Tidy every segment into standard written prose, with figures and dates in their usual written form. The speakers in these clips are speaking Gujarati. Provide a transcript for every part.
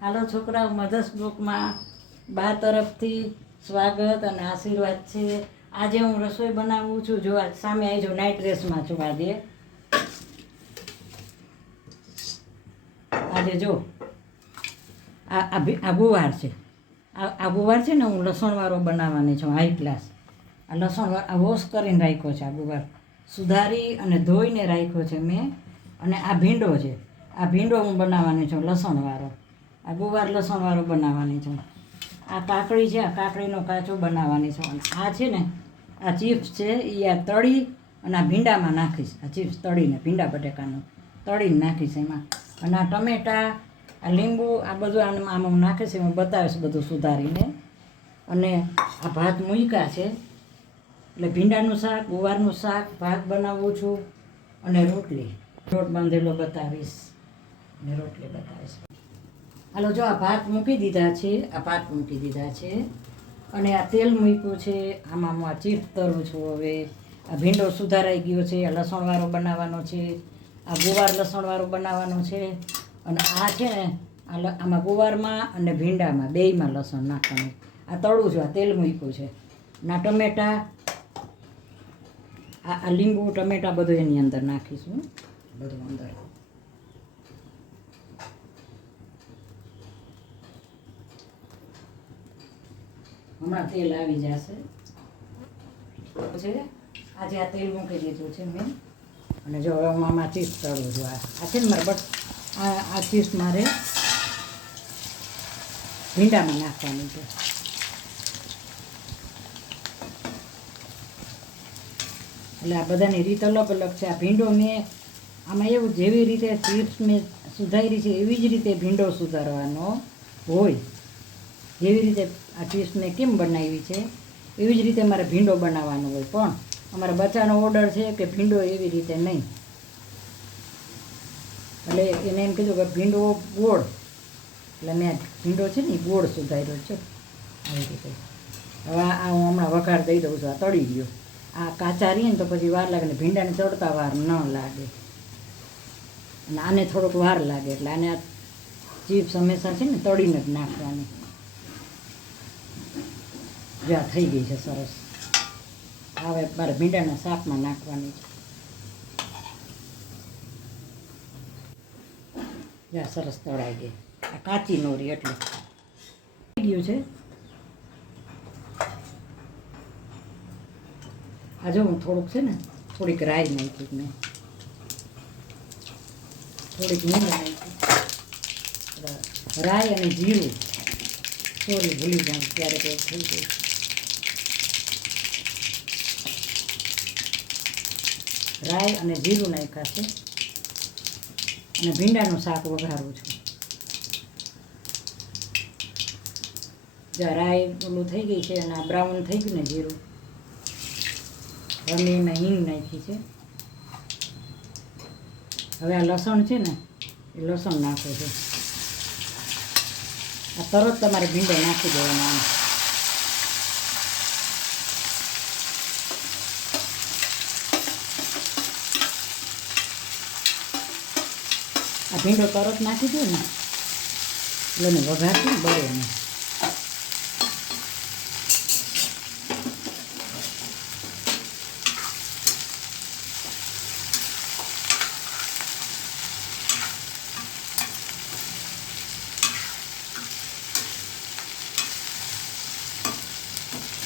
હાલો છોકરાઓ, મધર્સ બ્લોકમાં બા તરફથી સ્વાગત અને આશીર્વાદ છે. આજે હું રસોઈ બનાવું છું. જો આજ સામે આવી જો નાઇટ ડ્રેસમાં છું. આજે જો આ ગુવાર છે. આ ગુવાર છે ને હું લસણવાળો બનાવવાની છું. હાઈ ક્લાસ આ લસણ આ વોશ કરીને રાખ્યો છે. આ ગુવાર સુધારી અને ધોઈને રાખ્યો છે મેં. અને આ ભીંડો છે. આ ભીંડો હું બનાવવાની છું લસણવાળો. આ ગુવાર લસણવાળો બનાવવાની છું. આ કાકડી છે. આ કાકડીનો કાચો બનાવવાની છું. અને આ છે ને આ ચિપ્સ છે એ આ તળી અને આ ભીંડામાં નાખીશ. આ ચિપ્સ તળીને ભીંડા બટેકાનું તળીને નાખીશ એમાં. અને આ ટમેટા આ લીંબુ આ બધું આમાં હું નાખીશ. હું બતાવીશ બધું સુધારીને. અને આ ભાત મૂક્યા છે એટલે ભીંડાનું શાક, ગુવારનું શાક, ભાત બનાવું છું અને રોટલી લોટ બાંધેલો બતાવીશ અને રોટલી બતાવીશ. હાલો જો આ ભાત મૂકી દીધા છે. આ ભાત મૂકી દીધા છે અને આ તેલ મૂક્યું છે. આમાં હું આ ચીપ્સ તળું છું. હવે આ ભીંડો સુધારાઈ ગયો છે. આ લસણવાળો બનાવવાનો છે. આ ગુવાર લસણવાળો બનાવવાનો છે. અને આ છે ને આમાં ગુવારમાં અને ભીંડામાં બેયમાં લસણ નાખવાનું. આ તળું છું. આ તેલ મૂક્યું છે. ના ટમેટા આ લીંબુ ટમેટા બધું એની અંદર નાખીશું. બધું અંદર હમણાં તેલ આવી જશે. પછી આજે આ તેલ મૂકી દીધું છે મેં. અને જો હવે હું આમાં ચીપ્સ તળું છું. આ છે ને મારે આ ચીપ્સ મારે ભીંડામાં નાખવાની છે. એટલે આ બધાની રીત અલગ અલગ છે. આ ભીંડો મેં આમાં એવું જેવી રીતે ચીપ્સ મેં સુધારી છે એવી જ રીતે ભીંડો સુધારવાનો હોય. જેવી રીતે આ ચીપ્સ મેં કેમ બનાવી છે એવી જ રીતે મારે ભીંડો બનાવવાનો હોય. પણ અમારા બચ્ચાનો ઓર્ડર છે કે ભીંડો એવી રીતે નહીં. એટલે એને એમ કીધું કે ભીંડો ગોળ. એટલે મેં ભીંડો છે ને એ ગોળ સુધાર્યો છે આવી રીતે. હવે આ હું હમણાં વઘાર દઈ દઉં છું. આ તળી ગયો. આ કાચા રહીએ ને તો પછી વાર લાગે ને ભીંડાને તળતા વાર ન લાગે. અને આને થોડોક વાર લાગે. એટલે આને આ ચીપ્સ હંમેશા છે ને તળીને જ નાખવાની. જ્યાં થઈ ગઈ છે સરસ. હવે મારે ભીંડાના શાકમાં નાખવાની છે. જ્યાં સરસ તળાઈ ગઈ. આ કાચી નોરી એટલે થઈ ગયું છે. આ જો હું થોડુંક છે ને થોડીક રાઈ નાખી મેં. થોડીક હિંગ નાખી. રાઈ અને જીરું. સોરી ભૂલી જાઉં ત્યારે કંઈક થઈ ગયું. રાઈ અને જીરું નાખ્યા છે. અને ભીંડાનું શાક વઘારું છું. જ્યાં રાઈ ઓલું થઈ ગઈ છે અને આ બ્રાઉન થઈ ગયું ને જીરું. હવે મેં એમાં હિંગ નાખી છે. હવે આ લસણ છે ને એ લસણ નાખો છે. આ તરત તમારે ભીંડો નાખી દેવાનો. આ ભીંડો તરત નાખી દો ને એટલે એને વઘારશું ને બળે નહીં.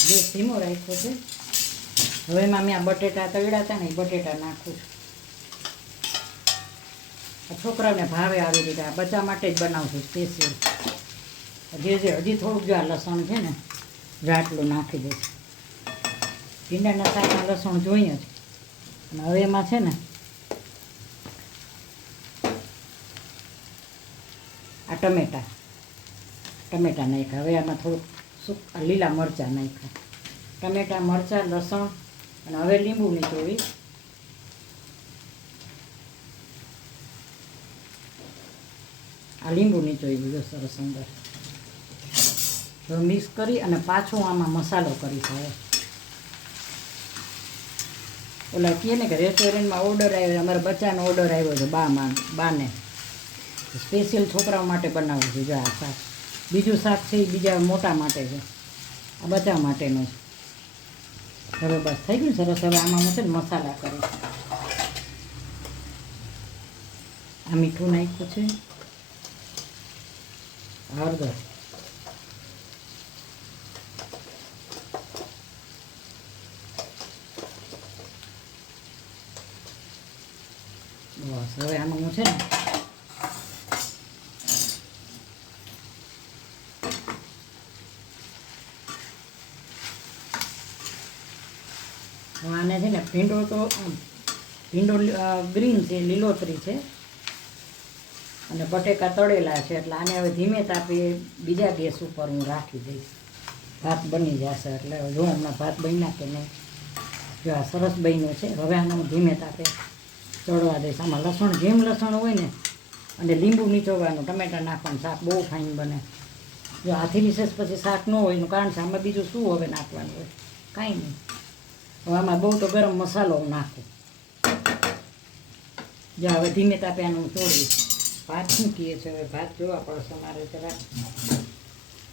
ગેસ ધીમો રાખ્યો છે. હવે એમાં મેં આ બટેટા તળ્યા હતા ને એ બટેટા નાખું છું. આ છોકરાઓને ભાવે આવી રીતે. આ બચ્ચા માટે જ બનાવું છું સ્પેશિયલ. હજી થોડુંક જો આ લસણ છે ને જાટલું નાખી દઈશ. ભીંડાના શાકમાં લસણ જોઈએ જ. અને હવે એમાં છે ને આ ટમેટા નાખ્યા. હવે આમાં થોડુંક લીલા મરચાં નાખ્યા. ટમેટા, મરચાં, લસણ અને હવે લીંબુ નીચોવી. આ લીંબુ નીચોવી દીધું સરસ અંદર. હવે મિક્સ કરી અને પાછું આમાં મસાલો કરીશ. હવે ઓલા કહે ને કે રેસ્ટોરન્ટમાં ઓર્ડર આવ્યો. અમારા બચ્ચાનો ઓર્ડર આવ્યો છે બાને. સ્પેશિયલ છોકરાઓ માટે બનાવું છું. જો આ શાક, બીજું શાક છે એ બીજા મોટા માટે છે, આ બચ્ચા માટેનું છે. હવે બસ થઈ ગયું સરસ. હવે આમાં હું છે ને મસાલા કરીશ. આ મીઠું નાખ્યું છે, હળદર, બસ. હવે આમાં હું છે ને આને છે ને ભીંડો તો ભીંડો ગ્રીન છે, લીલોતરી છે, અને બટેકા તળેલા છે. એટલે આને હવે ધીમે તાપે બીજા ગેસ ઉપર હું રાખી દઈશ. ભાત બની જશે એટલે જો હમણાં ભાત બન્યા કે નહીં. જો આ સરસ બન્યું છે. હવે આને હું ધીમે તાપે ચડવા દઈશ. આમાં લસણ, જેમ લસણ હોય ને, અને લીંબુ નીચોવાનું, ટમેટા નાખવાનું, શાક બહુ ફાઇન બને. જો આથી વિશેષ પછી શાક ન હોય એનું કારણ છે આમાં બીજું શું હવે નાખવાનું હોય, કાંઈ નહીં. હવે આમાં બહુ તો ગરમ મસાલો નાખું. જો હવે ધીમે તાપે આનું ચોળીશ. ભાત શું કહે છે, હવે ભાત જોવા પડશે મારે જરાક.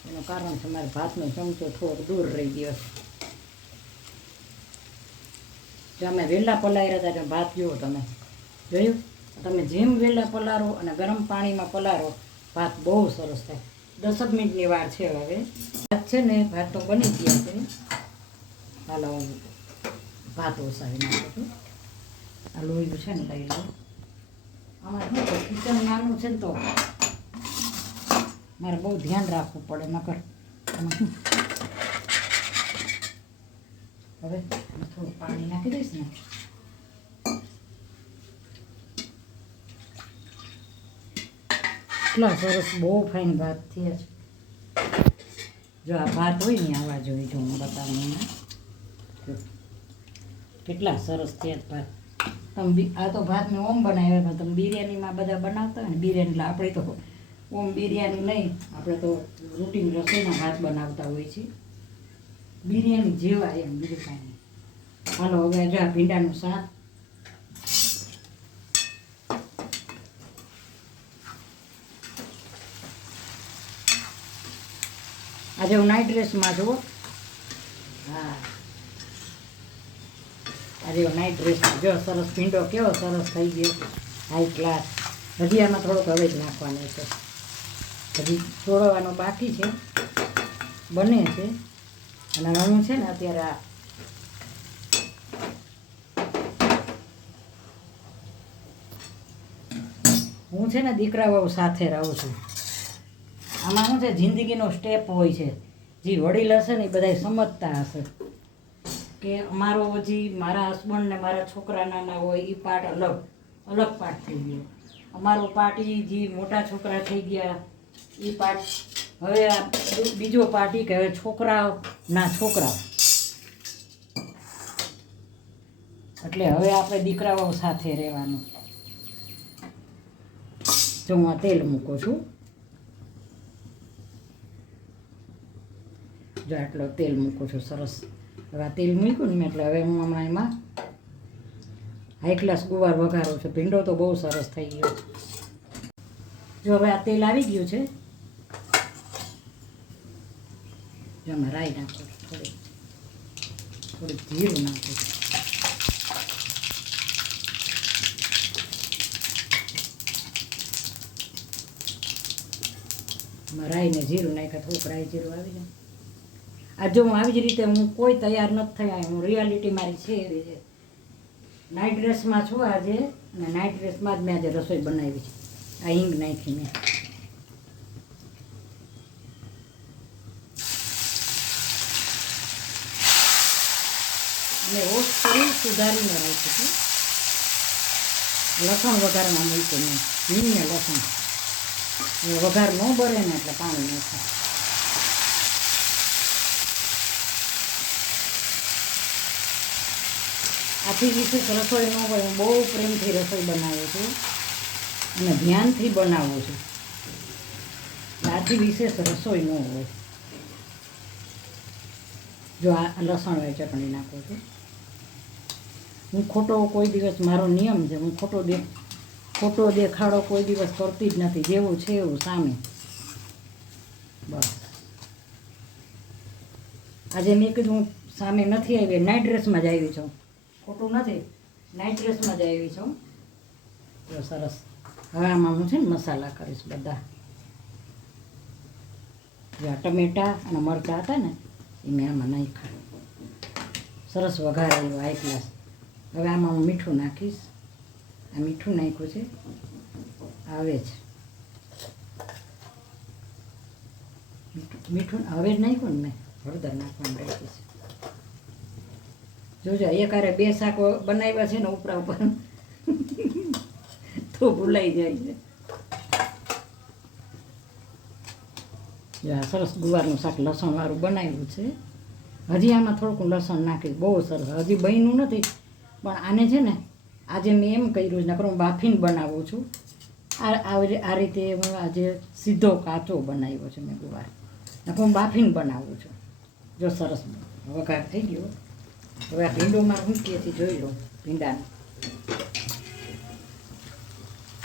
એનું કારણ છે મારે ભાતનો ચમચો થોડોક દૂર રહી ગયો છે. જો અમે વહેલા પલાળ્યા હતા, ભાત જુઓ તમે, જોયું? તમે જેમ વહેલા પલાળો અને ગરમ પાણીમાં પલાળો, ભાત બહુ સરસ થાય. 10 મિનિટની વાર છે. હવે ભાત છે ને, ભાત તો બની ગયા છે. હાલો ભાત ઓસાવી નાખો છું. આ લોહી છે ને લઈ લો. આમાં શું છે, કિચન નાનું છે ને તો મારે બહુ ધ્યાન રાખવું પડે, નકર હવે થોડું પાણી નાખી દઈશ ને. એટલા સરસ બહુ ફાઇન ભાત થયા છે. જો આ ભાત હોય ને આવા જોઈએ, જો હું બતાવું કેટલા સરસ થયા ભાત. તમે આ તો ભાત મેં ઓમ બનાવ્યા, તમે બિરયાનીમાં બધા બનાવતા હોય ને, બિરયાની આપણે તો ઓમ બિરયાની નહીં, આપણે તો રૂટીન રસોઈના ભાત બનાવતા હોય છે. બિરયાની જેવા એમ, બીજું કાંઈ નહીં. હાલો હવે જો આ ભીંડાનું શાક. આજે હું નાઇટ ડ્રેસમાં જુઓ. હા, આજે હું નાઇટ ડ્રેસમાં જો સરસ ભીંડો કેવો સરસ થઈ ગયો, હાઈ ક્લાસ. હજી આમાં થોડોક હવે જ નાખવાનો છે, હજી છોડવાનો બાકી છે, બને છે. અને હું છે ને અત્યારે આ હું છે ને દીકરાઓ સાથે રહું છું. આમાં શું છે, જિંદગીનો સ્ટેપ હોય છે. જે વડીલ હશે ને એ બધા સમજતા હશે કે અમારો હજી મારા હસબન્ડ ને મારા છોકરા નાના હોય એ પાર્ટ અલગ પાર્ટ થઈ ગયો. અમારો પાર્ટ જે મોટા છોકરા થઈ ગયા એ પાર્ટ, હવે આ બીજો પાર્ટી કે હવે છોકરાઓના છોકરાઓ. એટલે હવે આપણે દીકરાઓ સાથે રહેવાનું. જો હું આ તેલ મૂકું છું, જો આટલો તેલ મૂકું છું સરસ. હવે આ તેલ મૂક્યું ને મેં, એટલે હવે હું હમણાં એમાં હાઈ ક્લાસ ગુવાર વઘારું છું. ભીંડો તો બહુ સરસ થઈ ગયો છે. જો હવે આ તેલ આવી ગયું છે, જો આમાં રાઈ નાખું છું, થોડીક જીરું નાખું છું. આમાં રાઈ ને જીરું નાખ્યા, થોડુંક રાઈ જીરું આવી જાય. આ જો હું આવી જ રીતે હું કોઈ તૈયાર નથી થયા, હું રિયાલિટી મારી છે એવી છે. નાઇટ ડ્રેસમાં છું આજે, અને નાઇટ ડ્રેસમાં જ મેં આજે રસોઈ બનાવી છે. આ હિંગ નાખી મેં. અને ઓછ કરી સુધારીને રાખ્યું છું. લસણ વઘારમાં મૂક્યું મેં, હિંગ ને લસણ. વઘાર ન બરે ને એટલે પાણી નાખ્યું. આથી વિશેષ રસોઈ ન હોય, હું બહુ પ્રેમથી રસોઈ બનાવું છું અને ધ્યાનથી બનાવું છું. આથી વિશેષ રસોઈ ન હોય. જો આ લસણ હોય ચટણી નાખું છું. હું ખોટો કોઈ દિવસ, મારો નિયમ છે, હું ખોટો ખોટો દેખાડો કોઈ દિવસ કરતી જ નથી, જેવું છે એવું સામે. બસ આજે મેં કીધું હું સામે નથી આવી, નાઇટ ડ્રેસમાં જ આવી છું, ખોટું નથી, નાઇટ ડ્રેસમાં જ આવી છું. તો સરસ. હવે આમાં હું છે ને મસાલા કરીશ બધા. જે ટમેટાં અને મરચાં હતા ને એ મેં આમાં નાખ્યા. સરસ વઘાર આવ્યો હાઈ ક્લાસ. હવે આમાં હું મીઠું નાખીશ. આ મીઠું નાખ્યું છે, આવે છે મીઠું. હવે જ નાખ્યું ને મેં, હળદર નાખવાનું રાખીશ. જોજો એકારે 2 શાક બનાવ્યા છે ને ઉપરા ઉપર તો ભૂલાઈ જાય છે. આ સરસ ગુવારનું શાક લસણવાળું બનાવ્યું છે. હજી આમાં થોડુંક લસણ નાખીશ, બહુ સરસ. હજી બન્યું નથી, પણ આને છે ને આજે મેં એમ કર્યું છે, નકર હું બાફીને બનાવું છું. આ રીતે હું આજે સીધો કાચો બનાવ્યો છે મેં ગુવાર, નકર હું બાફીને બનાવું છું. જો સરસ વઘાર થઈ ગયો. હવે આ ભીંડોમાં મૂકીએથી જોઈ લો ભીંડાને,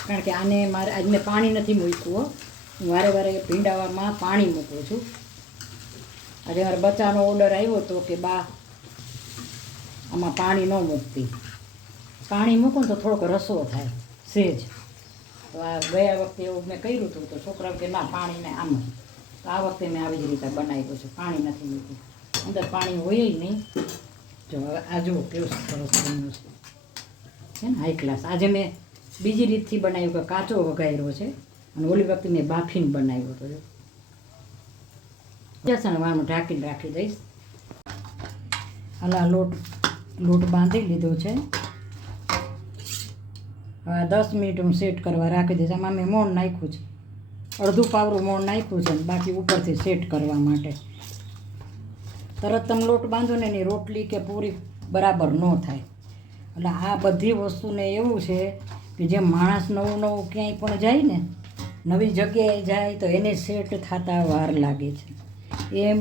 કારણ કે આને મારે આજ મેં પાણી નથી મૂક્યું. હું વારે વારે ભીંડામાં પાણી મૂકું છું. આજે મારા બચ્ચાનો ઓર્ડર આવ્યો હતો કે બા આમાં પાણી ન મૂકતી, પાણી મૂકું ને તો થોડોક રસો થાય સેજ. તો આ ગયા વખતે એવું મેં કર્યું હતું તો છોકરાઓ કે ના પાણીને આમ જ. તો આ વખતે મેં આવી જ રીતે બનાવ્યું છે, પાણી નથી મૂક્યું, અંદર પાણી હોય નહીં. જો હવે આ જુઓ કેવું સરસ બન્યું છે ને હાઈ ક્લાસ. આજે મેં બીજી રીતથી બનાવ્યું કે કાચો વઘાર્યો છે, અને ઓલી વખતે મેં બાફીને બનાવ્યો હતો. જશે ને આમાં ઢાંકીને રાખી દઈશ. હલા લોટ બાંધી લીધો છે. હવે 10 મિનિટ હું સેટ કરવા રાખી દઈશ. આમાં મેં મોણ નાખ્યું છે, અડધું પાવરું મોણ નાખ્યું છે, બાકી ઉપરથી સેટ કરવા માટે. તરત તમે લોટ બાંધો ને એની રોટલી કે પૂરી બરાબર ન થાય. એટલે આ બધી વસ્તુને એવું છે કે જે માણસ નવું નવું ક્યાંય પણ જાય ને, નવી જગ્યાએ જાય તો એને સેટ થતા વાર લાગે છે. એમ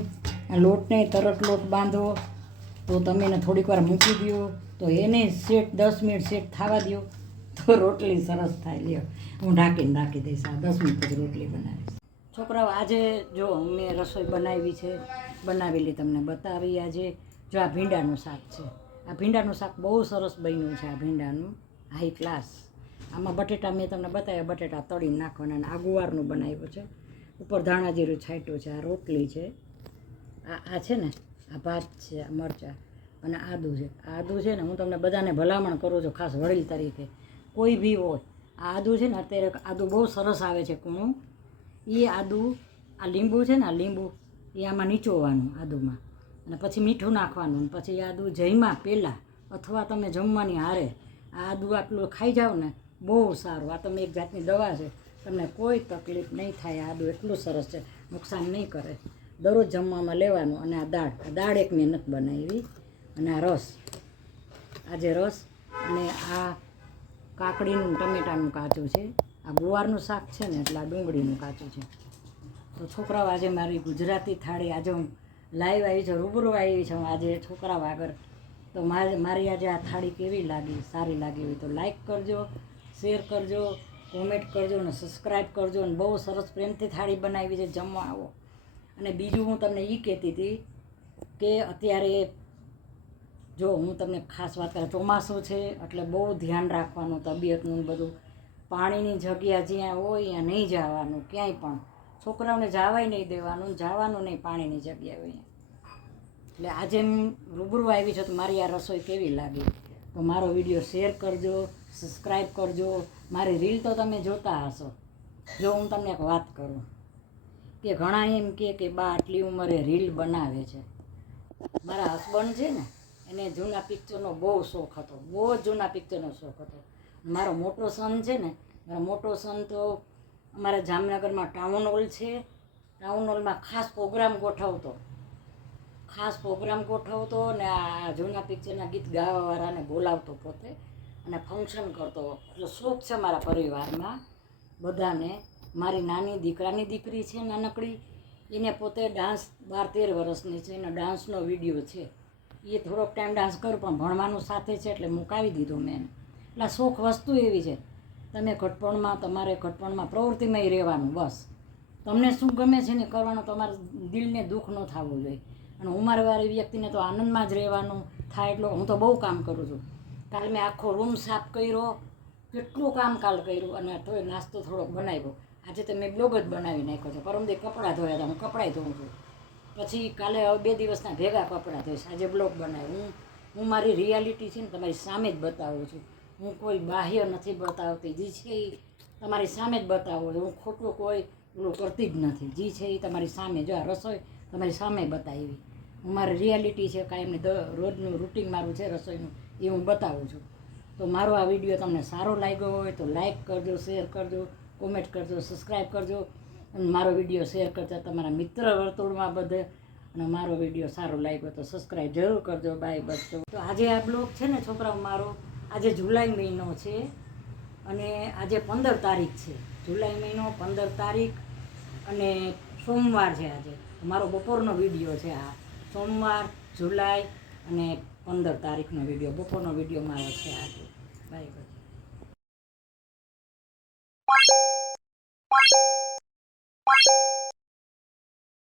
આ લોટને તરત લોટ બાંધો તો તમે એને થોડીક વાર મૂકી દો તો એને સેટ 10 મિનિટ સેટ થવા દો તો રોટલી સરસ થાય. લ્યો હું ઢાંકીને રાખી દઈશ. આ 10 મિનિટ જ રોટલી બનાવીશ. છોકરાઓ આજે જો મેં રસોઈ બનાવી છે, બનાવેલી તમને બતાવી. આજે જો આ ભીંડાનું શાક છે. આ ભીંડાનું શાક બહુ સરસ બન્યું છે. આ ભીંડાનું હાઈ ક્લાસ. આમાં બટેટા મેં તમને બતાવ્યા, બટેટા તળીને નાખવાના. અને આ ગુવારનું બનાવ્યું છે, ઉપર ધાણા જીરું છાંટ્યું છે. આ રોટલી છે, આ છે ને આ ભાત છે, આ મરચાં અને આદું છે. આ આદું છે ને હું તમને બધાને ભલામણ કરું છું, ખાસ વડીલ તરીકે કોઈ બી હોય. આ આદું છે ને અત્યારે આદું બહુ સરસ આવે છે કૂણું. એ આદું, આ લીંબુ છે ને, આ લીંબુ એ આમાં નીચોવાનું આદુમાં, અને પછી મીઠું નાખવાનું. પછી આદું જમ્યા પહેલાં અથવા તમે જમવાની હારે આ આદું આટલું ખાઈ જાઓ ને બહુ સારું. આ તમે એક જાતની દવા છે, તમને કોઈ તકલીફ નહીં થાય. આદું એટલું સરસ છે, નુકસાન નહીં કરે. દરરોજ જમવામાં લેવાનું. અને આ દાળ એક મેં નથી બનાવી. અને આ રસ, આજે રસ. અને આ કાકડીનું ટમેટાનું કાચું છે. આ ગુવારનું શાક છે ને એટલે આ ડુંગળીનું કાચું છે. તો છોકરાઓ આજે મારી ગુજરાતી થાળી આજે હું લાઈવ આવી છે, રૂબરૂ આવી છે હું આજે છોકરાઓ આગળ. તો મારી આજે આ થાળી કેવી લાગી, સારી લાગી હોય તો લાઈક કરજો, શેર કરજો, કોમેન્ટ કરજો અને સબસ્ક્રાઈબ કરજો. અને બહુ સરસ પ્રેમથી થાળી બનાવી છે, જમવા આવો. અને બીજું હું તમને એ કહેતી હતી કે અત્યારે જો હું તમને ખાસ વાત કરું, ચોમાસું છે એટલે બહુ ધ્યાન રાખવાનું તબિયતનું બધું. પાણીની જગ્યા જ્યાં હોય ત્યાં નહીં જવાનું ક્યાંય પણ. છોકરાઓને જવાય નહીં દેવાનું, જવાનું નહીં પાણીની જગ્યા હોય. એટલે આજે હું રૂબરૂ આવી છું તો મારી આ રસોઈ કેવી લાગી તો મારો વિડીયો શેર કરજો, સબસ્ક્રાઈબ કરજો. મારી રીલ તો તમે જોતા હશો. જો હું તમને એક વાત કરું કે ઘણા એમ કે બા આટલી ઉંમરે રીલ બનાવે છે. મારા હસબન્ડ છે ને એને જૂના પિક્ચરનો બહુ શોખ હતો, બહુ જ જૂના પિક્ચરનો શોખ હતો. મારો મોટો સન છે ને, મારો મોટો સન તો અમારા જામનગરમાં ટાઉન હોલ છે, ટાઉન હોલમાં ખાસ પ્રોગ્રામ ગોઠવતો ને આ જૂના પિક્ચરના ગીત ગાવાવાળાને બોલાવતો પોતે અને ફંક્શન કરતો. એટલે શોખ છે મારા પરિવારમાં બધાને. મારી નાની દીકરાની દીકરી છે નાનકડી, એને પોતે ડાન્સ 12-13 વર્ષની છે, એનો ડાન્સનો વિડીયો છે. એ થોડોક ટાઈમ ડાન્સ કરું પણ ભણવાનું સાથે છે એટલે મુકાવી દીધું મેં. એટલે શોખ વસ્તુ એવી છે તમે ઘટપણમાં તમારે ઘટપણમાં પ્રવૃત્તિમાં રહેવાનું બસ. તમને શું ગમે છે ને કરવાનું, તમારે દિલને દુઃખ ન થવું જોઈએ. અને ઉંમરવાળી વ્યક્તિને તો આનંદમાં જ રહેવાનું થાય. એટલો હું તો બહુ કામ કરું છું. કાલે મેં આખો રૂમ સાફ કર્યો, કેટલું કામ કાલ કર્યું, અને તોય નાસ્તો થોડોક બનાવ્યો. આજે તો મેં બ્લોગ જ બનાવી નાખ્યો છે. પરમદી કપડાં ધોયા હતા, હું કપડાં ધોઉં છું. પછી કાલે 2 દિવસના ભેગા કપડાં ધોઈશ. આજે બ્લોગ બનાવ્યો. હું મારી રિયાલિટી છે ને તમારી સામે જ બતાવું છું. હું કોઈ બાહ્ય નથી બતાવતી. જે છે એ તમારી સામે જ બતાવું છું. હું ખોટું કોઈ ઓલું કરતી જ નથી. જે છે એ તમારી સામે, જો આ રસોઈ તમારી સામે બતાવી. હું મારી રિયાલિટી છે, કાંઈ એમને રોજનું રૂટિન મારું છે રસોઈનું, એ હું બતાવું છું. તો મારો આ વિડીયો તમને સારો લાગ્યો હોય તો લાઈક કરજો, શેર કરજો, કોમેન્ટ કરજો, સબસ્ક્રાઈબ કરજો. અને મારો વિડીયો શેર કરજો તમારા મિત્ર વર્તુળમાં બધે. અને મારો વિડીયો સારો લાગ્યો તો સબસ્ક્રાઈબ જરૂર કરજો. બાય બચ્ચો. તો આજે આ બ્લોગ છે ને છોકરાઓ મારો, આજે જુલાઈ મહિનો છે અને આજે 15 તારીખ છે. જુલાઈ મહિનો 15 તારીખ અને સોમવાર છે આજે. મારો બપોરનો વિડીયો છે આ. સોમવાર, જુલાઈ અને 15 તારીખનો વિડીયો, બપોરનો વિડીયો મારો છે આજે. Bye bye.